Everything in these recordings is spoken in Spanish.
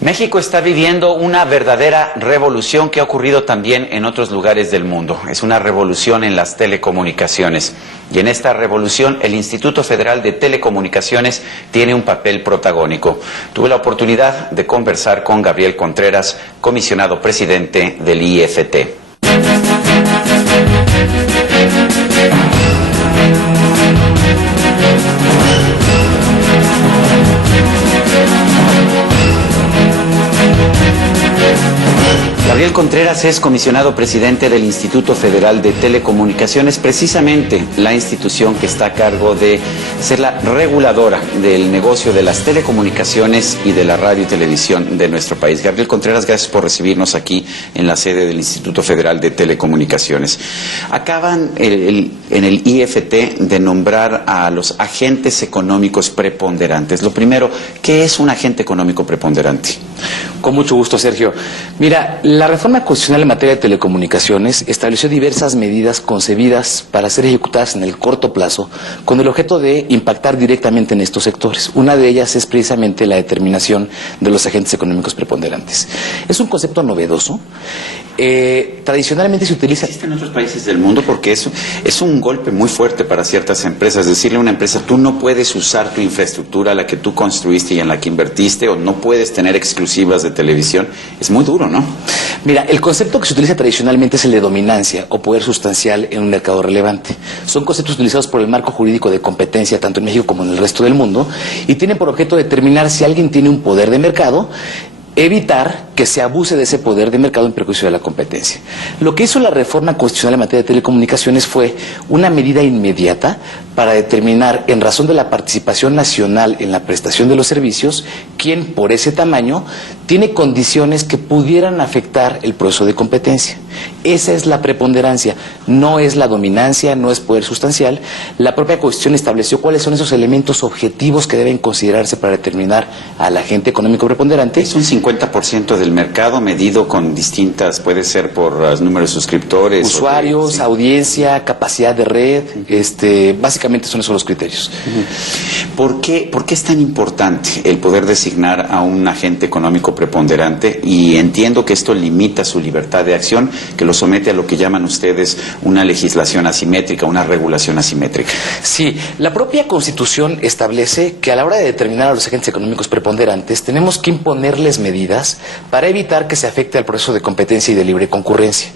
México está viviendo una verdadera revolución que ha ocurrido también en otros lugares del mundo. Es una revolución en las telecomunicaciones. Y en esta revolución el Instituto Federal de Telecomunicaciones tiene un papel protagónico. Tuve la oportunidad de conversar con Gabriel Contreras, comisionado presidente del IFT. Gabriel Contreras es comisionado presidente del Instituto Federal de Telecomunicaciones, precisamente la institución que está a cargo de ser la reguladora del negocio de las telecomunicaciones y de la radio y televisión de nuestro país. Gabriel Contreras, gracias por recibirnos aquí en la sede del Instituto Federal de Telecomunicaciones. Acaban en el IFT de nombrar a los agentes económicos preponderantes. Lo primero, ¿qué es un agente económico preponderante? Con mucho gusto, Sergio. Mira, la reforma constitucional en materia de telecomunicaciones estableció diversas medidas concebidas para ser ejecutadas en el corto plazo con el objeto de impactar directamente en estos sectores. Una de ellas es precisamente la determinación de los agentes económicos preponderantes. Es un concepto novedoso. Tradicionalmente se utiliza... ¿Existe en otros países del mundo? Porque es un golpe muy fuerte para ciertas empresas. Decirle a una empresa, tú no puedes usar tu infraestructura, la que tú construiste y en la que invertiste, o no puedes tener exclusivas de televisión, es muy duro, ¿no? Mira, el concepto que se utiliza tradicionalmente es el de dominancia o poder sustancial en un mercado relevante. Son conceptos utilizados por el marco jurídico de competencia tanto en México como en el resto del mundo y tienen por objeto determinar si alguien tiene un poder de mercado, evitar que se abuse de ese poder de mercado en perjuicio de la competencia. Lo que hizo la reforma constitucional en materia de telecomunicaciones fue una medida inmediata para determinar, en razón de la participación nacional en la prestación de los servicios, quién por ese tamaño tiene condiciones que pudieran afectar el proceso de competencia. Esa es la preponderancia, no es la dominancia, no es poder sustancial. La propia Constitución estableció cuáles son esos elementos objetivos que deben considerarse para determinar al agente económico preponderante. Es un 50% del mercado medido con distintas, puede ser por número de suscriptores, usuarios, sí, audiencia, capacidad de red, básicamente son esos los criterios. ¿Por qué es tan importante el poder designar a un agente económico preponderante? Y entiendo que esto limita su libertad de acción, que lo somete a lo que llaman ustedes una legislación asimétrica, una regulación asimétrica. Sí, la propia Constitución establece que a la hora de determinar a los agentes económicos preponderantes tenemos que imponerles medidas para evitar que se afecte al proceso de competencia y de libre concurrencia.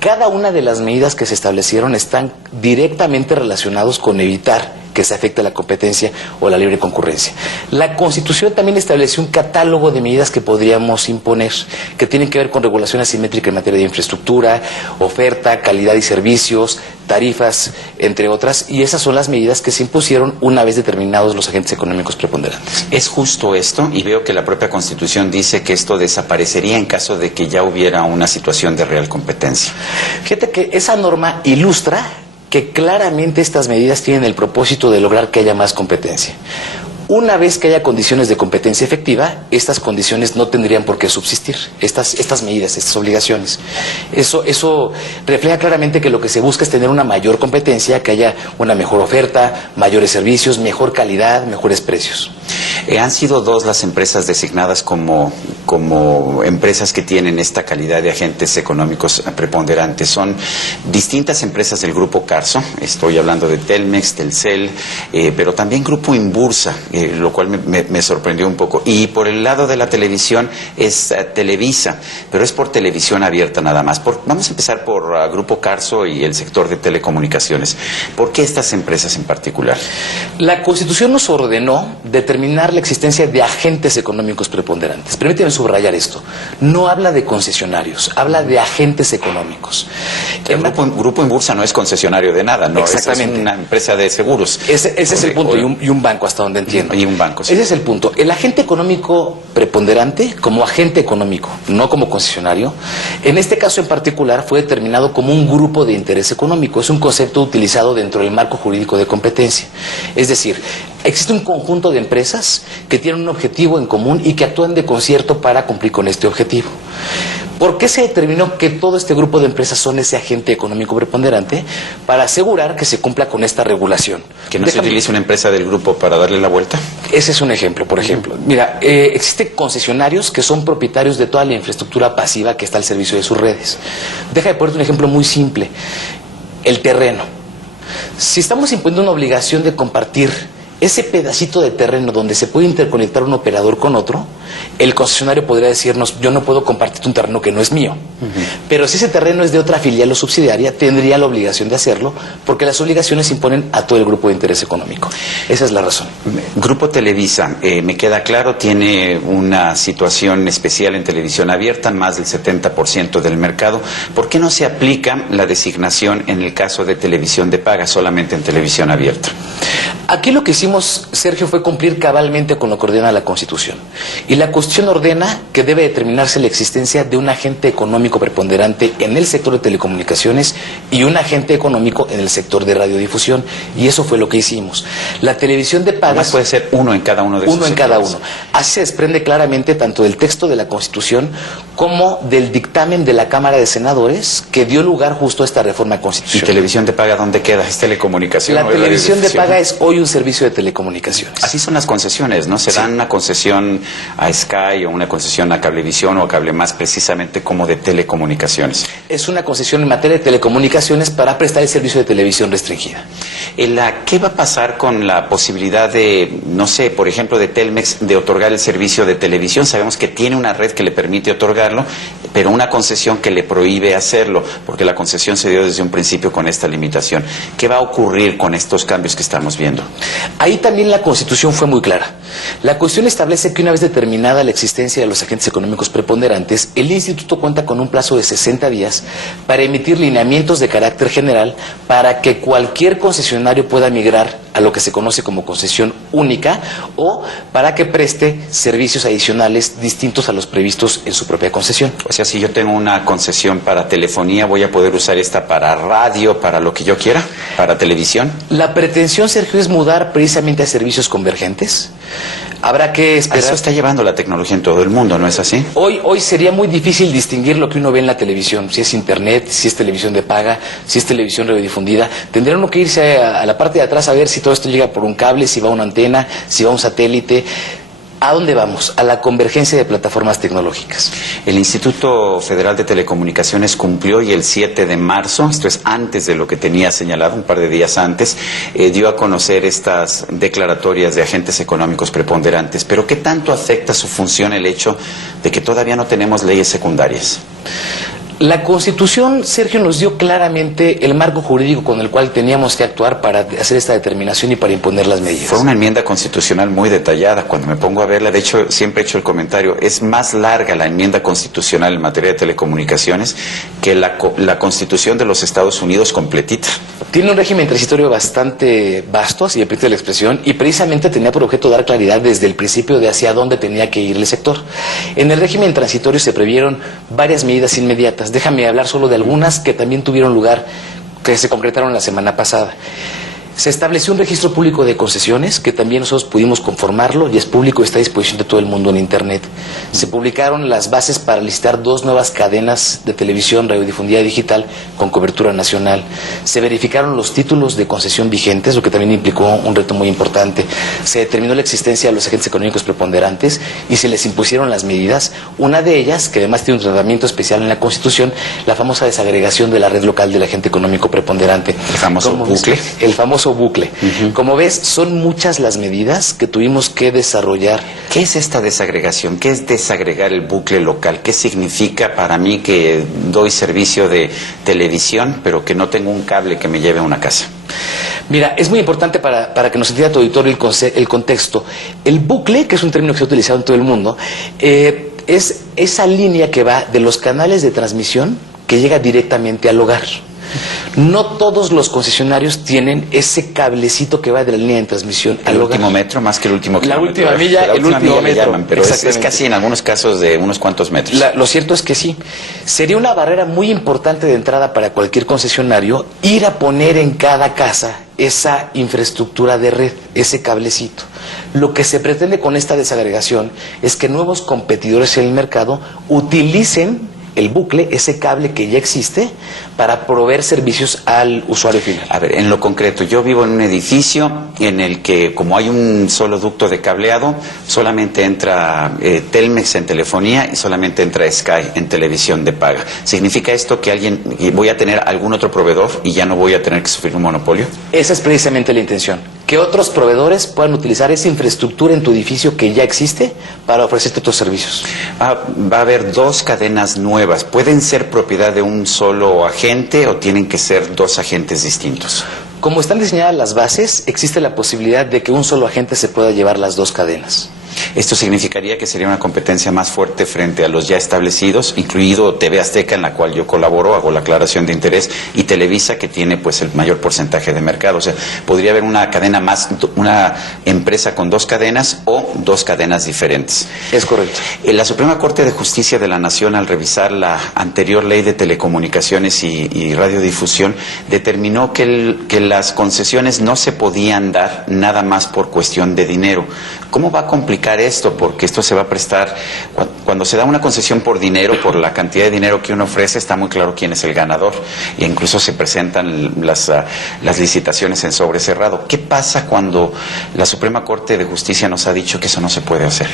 Cada una de las medidas que se establecieron están directamente relacionados con evitar que se afecte la competencia o la libre concurrencia. La Constitución también estableció un catálogo de medidas que podríamos imponer, que tienen que ver con regulación asimétrica en materia de infraestructura, oferta, calidad y servicios, tarifas, entre otras, y esas son las medidas que se impusieron una vez determinados los agentes económicos preponderantes. ¿Es justo esto? Y veo que la propia Constitución dice que esto desaparecería en caso de que ya hubiera una situación de real competencia. Fíjate que esa norma ilustra que claramente estas medidas tienen el propósito de lograr que haya más competencia. Una vez que haya condiciones de competencia efectiva, estas condiciones no tendrían por qué subsistir, estas medidas, estas obligaciones. Eso refleja claramente que lo que se busca es tener una mayor competencia, que haya una mejor oferta, mayores servicios, mejor calidad, mejores precios. Han sido dos las empresas designadas como empresas que tienen esta calidad de agentes económicos preponderantes. Son distintas empresas del Grupo Carso, estoy hablando de Telmex, Telcel, pero también Grupo Inbursa, lo cual me sorprendió un poco. Y por el lado de la televisión es Televisa, pero es por televisión abierta nada más. Vamos a empezar por Grupo Carso y el sector de telecomunicaciones. ¿Por qué estas empresas en particular? La Constitución nos ordenó determinar la existencia de agentes económicos preponderantes. Permíteme subrayar esto. No habla de concesionarios, habla de agentes económicos. El grupo Inbursa no es concesionario de nada, ¿no? Exactamente. Es una empresa de seguros. Ese es el punto, y un banco, hasta donde entiendo. Y un banco, sí. Ese es el punto. El agente económico preponderante, como agente económico, no como concesionario, en este caso en particular fue determinado como un grupo de interés económico. Es un concepto utilizado dentro del marco jurídico de competencia. Es decir, existe un conjunto de empresas que tienen un objetivo en común y que actúan de concierto para cumplir con este objetivo. ¿Por qué se determinó que todo este grupo de empresas son ese agente económico preponderante? Para asegurar que se cumpla con esta regulación. ¿Que no se utilice una empresa del grupo para darle la vuelta? Ese es un ejemplo, por ejemplo. Mira, existen concesionarios que son propietarios de toda la infraestructura pasiva que está al servicio de sus redes. Deja de ponerte un ejemplo muy simple. El terreno. Si estamos imponiendo una obligación de compartir ese pedacito de terreno donde se puede interconectar un operador con otro, el concesionario podría decirnos, yo no puedo compartirte un terreno que no es mío. Pero si ese terreno es de otra filial o subsidiaria, tendría la obligación de hacerlo, porque las obligaciones se imponen a todo el grupo de interés económico. Esa es la razón. Grupo Televisa, me queda claro, tiene una situación especial en televisión abierta, más del 70% del mercado. ¿Por qué no se aplica la designación en el caso de televisión de paga, solamente en televisión abierta? Aquí lo que hicimos, Sergio, fue cumplir cabalmente con lo que ordena la Constitución. Y la Constitución ordena que debe determinarse la existencia de un agente económico preponderante en el sector de telecomunicaciones y un agente económico en el sector de radiodifusión. Y eso fue lo que hicimos. La televisión de paga... Además puede ser uno en cada uno de esos sectores. Uno en cada uno. Así se desprende claramente tanto del texto de la Constitución como del dictamen de la Cámara de Senadores que dio lugar justo a esta reforma constitucional. ¿Y televisión de paga dónde queda? ¿Es telecomunicación? La televisión de paga es hoy un servicio de telecomunicaciones. Así son las concesiones, ¿no? Se dan una concesión a Sky o una concesión a Cablevisión o a Cablemás precisamente como de telecomunicaciones. Es una concesión en materia de telecomunicaciones para prestar el servicio de televisión restringida. ¿Qué va a pasar con la posibilidad de, no sé, por ejemplo, de Telmex de otorgar el servicio de televisión? Sabemos que tiene una red que le permite otorgarlo, pero una concesión que le prohíbe hacerlo, porque la concesión se dio desde un principio con esta limitación. ¿Qué va a ocurrir con estos cambios que estamos viendo? Ahí también la Constitución fue muy clara. La Constitución establece que una vez determinada la existencia de los agentes económicos preponderantes, el Instituto cuenta con un plazo de 60 días para emitir lineamientos de carácter general para que cualquier concesionario pueda migrar a lo que se conoce como concesión única o para que preste servicios adicionales distintos a los previstos en su propia concesión. O sea, si yo tengo una concesión para telefonía, ¿voy a poder usar esta para radio, para lo que yo quiera, para televisión? La pretensión, Sergio, es mudar precisamente a servicios convergentes. Habrá que esperar. Eso está llevando la tecnología en todo el mundo, ¿no es así? Hoy sería muy difícil distinguir lo que uno ve en la televisión, si es internet, si es televisión de paga, si es televisión radiodifundida. Tendría uno que irse a la parte de atrás a ver si todo esto llega por un cable, si va a una antena, si va a un satélite. ¿A dónde vamos? A la convergencia de plataformas tecnológicas. El Instituto Federal de Telecomunicaciones cumplió y el 7 de marzo, esto es antes de lo que tenía señalado, un par de días antes, dio a conocer estas declaratorias de agentes económicos preponderantes. Pero ¿qué tanto afecta su función el hecho de que todavía no tenemos leyes secundarias? La Constitución, Sergio, nos dio claramente el marco jurídico con el cual teníamos que actuar para hacer esta determinación y para imponer las medidas. Fue una enmienda constitucional muy detallada. Cuando me pongo a verla, de hecho, siempre he hecho el comentario, es más larga la enmienda constitucional en materia de telecomunicaciones que la Constitución de los Estados Unidos completita. Tiene un régimen transitorio bastante vasto, si me permite la expresión, y precisamente tenía por objeto dar claridad desde el principio de hacia dónde tenía que ir el sector. En el régimen transitorio se previeron varias medidas inmediatas. Déjame hablar solo de algunas que también tuvieron lugar, que se concretaron la semana pasada. Se estableció un registro público de concesiones, que también nosotros pudimos conformarlo, y es público y está a disposición de todo el mundo en Internet. Se publicaron las bases para licitar 2 nuevas cadenas de televisión, radiodifundida digital con cobertura nacional. Se verificaron los títulos de concesión vigentes, lo que también implicó un reto muy importante. Se determinó la existencia de los agentes económicos preponderantes y se les impusieron las medidas. Una de ellas, que además tiene un tratamiento especial en la Constitución, la famosa desagregación de la red local del agente económico preponderante. El famoso bucle. El famoso bucle. Como ves, son muchas las medidas que tuvimos que desarrollar. ¿Qué es esta desagregación? ¿Qué es desagregar el bucle local? ¿Qué significa para mí que doy servicio de televisión, pero que no tengo un cable que me lleve a una casa? Mira, es muy importante para que nos entienda tu auditorio el contexto. El bucle, que es un término que se ha utilizado en todo el mundo, es esa línea que va de los canales de transmisión que llega directamente al hogar. No todos los concesionarios tienen ese cablecito que va de la línea de transmisión al hogar. El último metro más que el último kilómetro. La última milla, el último metro. Llaman, pero es casi en algunos casos de unos cuantos metros. Lo cierto es que sí. Sería una barrera muy importante de entrada para cualquier concesionario ir a poner en cada casa esa infraestructura de red, ese cablecito. Lo que se pretende con esta desagregación es que nuevos competidores en el mercado utilicen el bucle, ese cable que ya existe, para proveer servicios al usuario final. A ver, en lo concreto, yo vivo en un edificio en el que, como hay un solo ducto de cableado, solamente entra Telmex en telefonía y solamente entra Sky en televisión de paga. ¿Significa esto que voy a tener algún otro proveedor y ya no voy a tener que sufrir un monopolio? Esa es precisamente la intención, que otros proveedores puedan utilizar esa infraestructura en tu edificio que ya existe para ofrecerte otros servicios. Va a haber 2 cadenas nuevas. ¿Pueden ser propiedad de un solo agente o tienen que ser 2 agentes distintos? Como están diseñadas las bases, existe la posibilidad de que un solo agente se pueda llevar las 2 cadenas. Esto significaría que sería una competencia más fuerte frente a los ya establecidos, incluido TV Azteca, en la cual yo colaboro, hago la aclaración de interés, y Televisa, que tiene pues el mayor porcentaje de mercado. O sea, podría haber una cadena más, una empresa con 2 cadenas o 2 cadenas diferentes. Es correcto. La Suprema Corte de Justicia de la Nación, al revisar la anterior ley de telecomunicaciones y radiodifusión, determinó que las concesiones no se podían dar nada más por cuestión de dinero. ¿Cómo va a complicar esto? Porque esto se va a prestar, cuando se da una concesión por dinero, por la cantidad de dinero que uno ofrece, está muy claro quién es el ganador, e incluso se presentan las licitaciones en sobre cerrado. ¿Qué pasa cuando la Suprema Corte de Justicia nos ha dicho que eso no se puede hacer?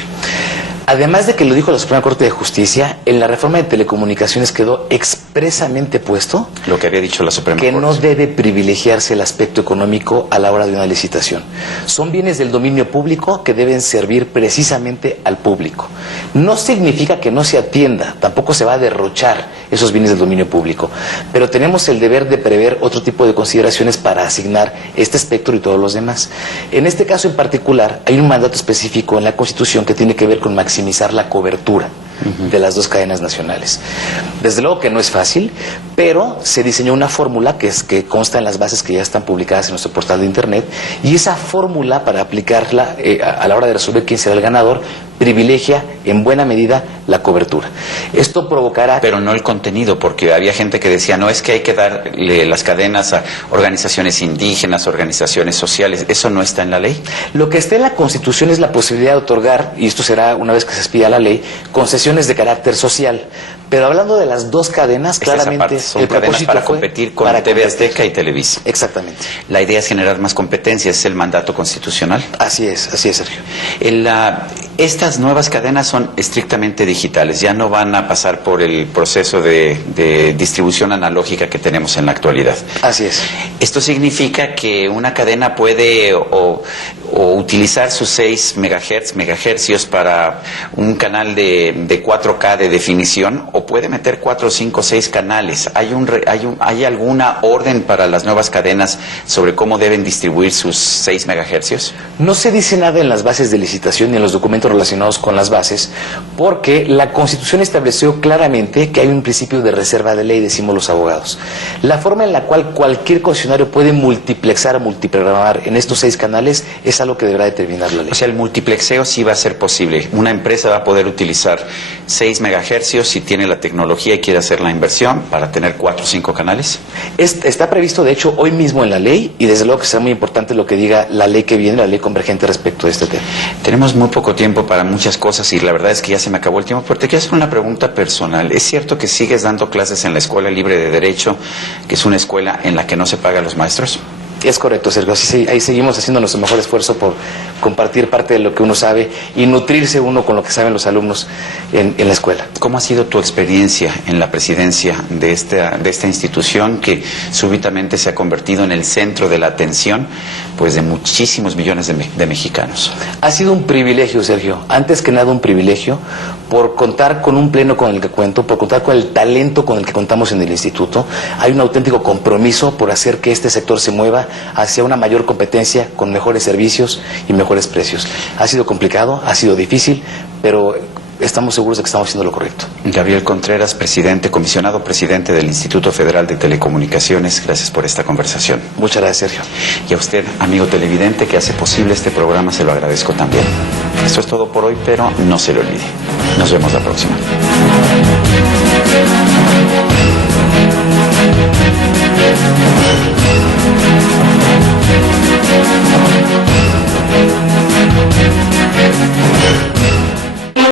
Además de que lo dijo la Suprema Corte de Justicia, en la reforma de telecomunicaciones quedó expresamente puesto lo que había dicho la Suprema que Corte. No debe privilegiarse el aspecto económico a la hora de una licitación. Son bienes del dominio público que deben servir precisamente al público. No significa que no se atienda, tampoco se va a derrochar esos bienes del dominio público, pero tenemos el deber de prever otro tipo de consideraciones para asignar este espectro y todos los demás. En este caso en particular, hay un mandato específico en la Constitución que tiene que ver con maximizar la cobertura de las 2 cadenas nacionales. Desde luego que no es fácil, pero se diseñó una fórmula que consta en las bases que ya están publicadas en nuestro portal de internet, y esa fórmula, para aplicarla a la hora de resolver quién será el ganador, privilegia en buena medida la cobertura. Esto provocará... Pero no el contenido, porque había gente que decía, no, es que hay que darle las cadenas a organizaciones indígenas, organizaciones sociales. ¿Eso no está en la ley? Lo que está en la Constitución es la posibilidad de otorgar, y esto será una vez que se expida la ley, concesiones de carácter social. Pero hablando de las 2 cadenas, claramente son cadenas para competir con TV Azteca y Televisa. Exactamente. La idea es generar más competencia, es el mandato constitucional. Así es, Sergio. Estas nuevas cadenas son estrictamente digitales, ya no van a pasar por el proceso de distribución analógica que tenemos en la actualidad. Así es. Esto significa que una cadena puede o utilizar sus 6 megahercios para un canal de 4K de definición, o puede meter 4, 5, 6 canales. ¿Hay alguna orden para las nuevas cadenas sobre cómo deben distribuir sus 6 megahercios? No se dice nada en las bases de licitación ni en los documentos relacionados con las bases, porque la Constitución estableció claramente que hay un principio de reserva de ley, decimos los abogados. La forma en la cual cualquier concesionario puede multiplexar o multiprogramar en estos 6 canales es algo que deberá determinar la ley. O sea, el multiplexeo sí va a ser posible. Una empresa va a poder utilizar 6 megahercios si tiene la tecnología y quiere hacer la inversión para tener 4 o 5 canales. Está previsto, de hecho, hoy mismo en la ley, y desde luego que será muy importante lo que diga la ley que viene, la ley convergente respecto de este tema. Tenemos muy poco tiempo para muchas cosas y la verdad es que ya se me acabó el tiempo, pero te quiero hacer una pregunta personal. ¿Es cierto que sigues dando clases en la Escuela Libre de Derecho, que es una escuela en la que no se paga a los maestros? Es correcto, Sergio. Ahí seguimos haciendo nuestro mejor esfuerzo por compartir parte de lo que uno sabe y nutrirse uno con lo que saben los alumnos en la escuela. ¿Cómo ha sido tu experiencia en la presidencia de esta institución que súbitamente se ha convertido en el centro de la atención pues de muchísimos millones de mexicanos? Ha sido un privilegio, Sergio. Antes que nada un privilegio por contar con un pleno con el que cuento, por contar con el talento con el que contamos en el instituto. Hay un auténtico compromiso por hacer que este sector se mueva hacia una mayor competencia con mejores servicios y mejores precios. Ha sido complicado, ha sido difícil, pero estamos seguros de que estamos haciendo lo correcto. Gabriel Contreras, comisionado presidente del Instituto Federal de Telecomunicaciones, gracias por esta conversación. Muchas gracias, Sergio. Y a usted, amigo televidente, que hace posible este programa, se lo agradezco también. Esto es todo por hoy, pero no se lo olvide. Nos vemos la próxima.